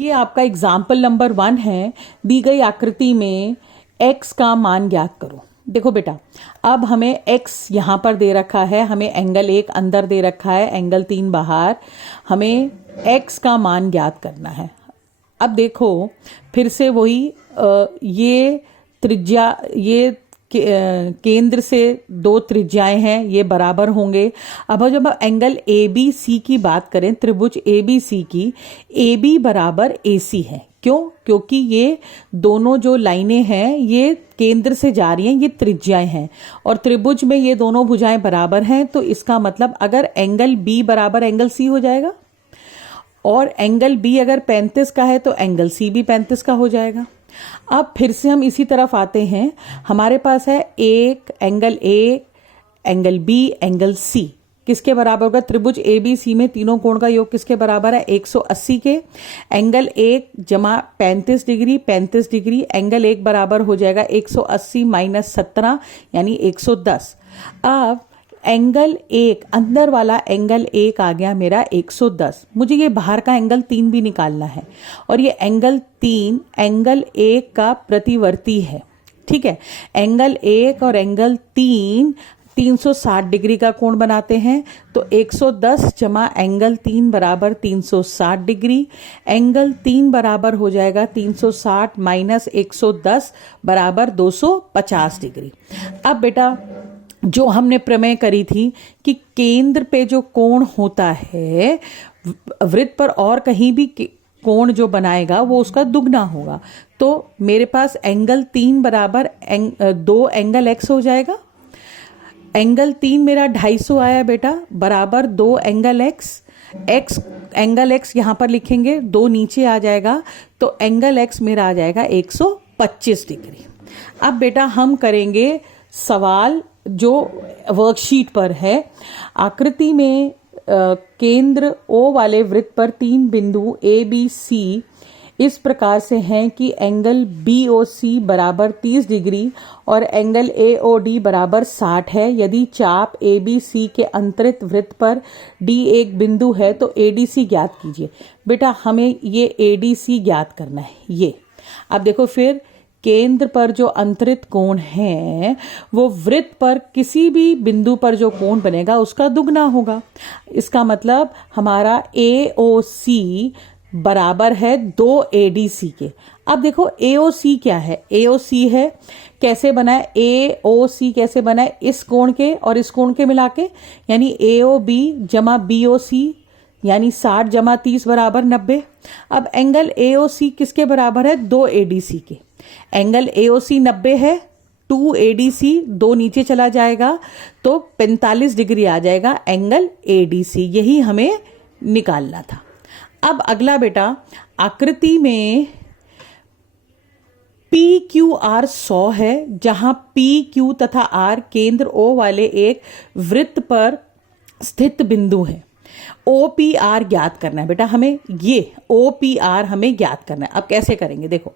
ये आपका example number 1 है। दी गई आकृति में x का मान ज्ञात करो। देखो बेटा, अब हमें x यहाँ पर दे रखा है, हमें एंगल 1 अंदर दे रखा है, एंगल 3 बाहर। हमें x का मान ज्ञात करना है। अब देखो फिर से वही ये त्रिज्या, ये केंद्र से 2 त्रिज्याएं हैं, ये बराबर होंगे। अब जब एंगल ए बी सी की बात करें, त्रिभुज ए बी सी की, ए बी बराबर ए सी है। क्यों? क्योंकि ये दोनों जो लाइनें हैं ये केंद्र से जा रही हैं, ये त्रिज्याएं हैं और त्रिभुज में ये दोनों भुजाएं बराबर हैं। तो इसका मतलब अगर एंगल बी बराबर एंगल सी हो जाएगा और एंगल बी अगर 35 का है तो एंगल सी भी 35 का हो जाएगा। अब फिर से हम इसी तरफ आते हैं। हमारे पास है एक angle A, angle B, angle C किसके बराबर होगा? त्रिभुज ए बी सी में तीनों कोण का योग किसके बराबर है? 180 के। एंगल 1 जमा 35 डिग्री, 35 डिग्री, एंगल 1 बराबर हो जाएगा 180 माइनस 17 यानी 110। अब एंगल 1 अंदर वाला एंगल 1 आ गया मेरा 110। मुझे ये बाहर का एंगल 3 भी निकालना है और ये एंगल 3 एंगल 1 का प्रतिवर्ती है। ठीक है, एंगल 1 और एंगल 3 360 डिग्री का कोण बनाते हैं। तो 110 जमा एंगल 3 बराबर 360 डिग्री। एंगल 3 बराबर हो जाएगा 360 माइनस 110 बराबर 250 डिग्री। अब बेटा जो हमने प्रमेय करी थी कि केंद्र पे जो कोण होता है वृत्त पर और कहीं भी कोण जो बनाएगा वो उसका दुगना होगा। तो मेरे पास एंगल 3 बराबर 2 एंगल x हो जाएगा। एंगल 3 मेरा 250 आया बेटा, बराबर 2 एंगल x। एंगल x यहाँ पर लिखेंगे, 2 नीचे आ जाएगा तो एंगल x मेरा आ जाएगा 125 डिग्री। अब बेटा हम करेंगे सवाल जो वर्कशीट पर है। आकृति में केंद्र O वाले वृत्त पर 3 बिंदु A B C इस प्रकार से हैं कि एंगल BOC बराबर 30 डिग्री और एंगल AOD बराबर 60 है। यदि चाप ABC के अंतरित वृत्त पर D एक बिंदु है तो ADC ज्ञात कीजिए। बेटा हमें ये ADC ज्ञात करना है। ये अब देखो, फिर केंद्र पर जो अंतरित कोण है वो वृत्त पर किसी भी बिंदु पर जो कोण बनेगा उसका दुगना होगा। इसका मतलब हमारा AOC बराबर है 2 ADC के। अब देखो AOC क्या है? AOC है, कैसे बना है? AOC कैसे बना है? इस कोण के और इस कोण के मिला के, यानी AOB जमा BOC यानी 60 जमा 30 बराबर 90। अब एंगल AOC किसके बराबर है? 2 ADC के। एंगल AOC 90 है, 2 ADC 2 नीचे चला जाएगा तो 45 डिग्री आ जाएगा एंगल ADC। यही हमें निकालना था। अब अगला बेटा, आकृति में PQR 100 है, जहां PQ तथा R केंद्र O वाले एक वृत्त पर स्थित बिंदु है। OPR ज्ञात करना है बेटा हमें, ये OPR हमें ज्ञात करना है। अब कैसे करेंगे देखो।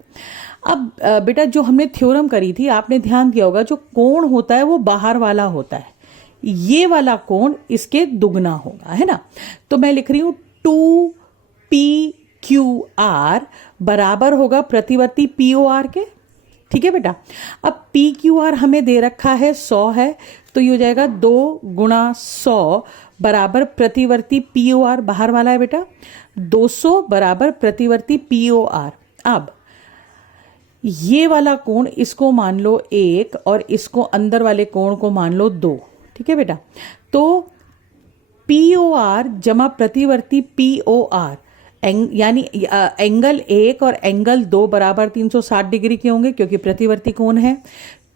अब बेटा जो हमने थ्योरम करी थी, आपने ध्यान दिया होगा, जो कोण होता है वो बाहर वाला होता है, ये वाला कोण इसके दुगना होगा, है ना। तो मैं लिख रही हूं 2PQR बराबर होगा प्रतिवर्ती POR के। ठीक है बेटा। अब PQR हमें दे रखा है 100 है, तो ये हो जाएगा 2 गुणा 100 बराबर प्रतिवर्ती POR, बाहर वाला है बेटा, 200 बराबर प्रतिवर्ती POR। अब ये वाला कोण इसको मान लो 1 और इसको अंदर वाले कोण को मान लो 2। ठीक है बेटा। तो POR जमा प्रतिवर्ती POR यानी एंगल 1 और एंगल 2 बराबर 360 डिग्री के होंगे क्योंकि प्रतिवर्ती कोण है।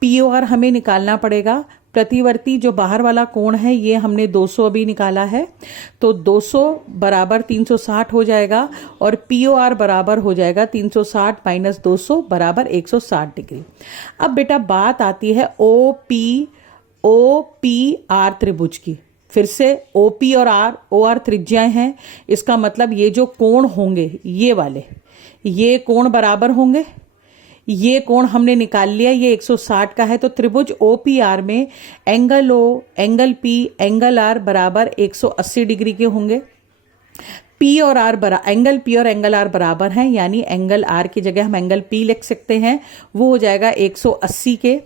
POR हमें निकालना पड़ेगा। प्रतिवर्ती जो बाहर वाला कोण है ये हमने 200 अभी निकाला है, तो 200 बराबर 360 हो जाएगा और POR बराबर हो जाएगा 360 माइनस 200 बराबर 160 डिग्री। अब बेटा बात आती है OPR त्रिभुज की। फिर से OP और OR त्रिज्याएं हैं। इसका मतलब ये जो कोण होंगे ये वाले, ये कोण बराबर होंगे। ये कोण हमने निकाल लिया, ये 160 का है। तो त्रिभुज OPR में angle O, angle P, angle R बराबर 180 डिग्री के होंगे। पी और आर एंगल पी और एंगल आर बराबर हैं, यानी एंगल आर की जगह हम एंगल पी लिख सकते हैं, वो हो जाएगा 180 के।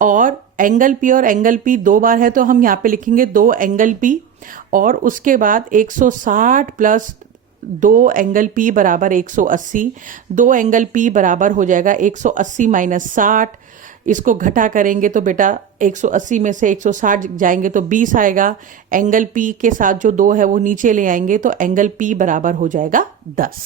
और एंगल पी और एंगल पी 2 बार है तो हम यहाँ पे लिखेंगे 2 एंगल पी, और उसके बाद 160 प्लस 2 एंगल पी बराबर 180। 2 एंगल पी बराबर हो जाएगा 180 माइनस 60। इसको घटा करेंगे तो बेटा 180 में से 160 जाएंगे तो 20 आएगा। एंगल पी के साथ जो 2 है वो नीचे ले आएंगे तो एंगल पी बराबर हो जाएगा 10।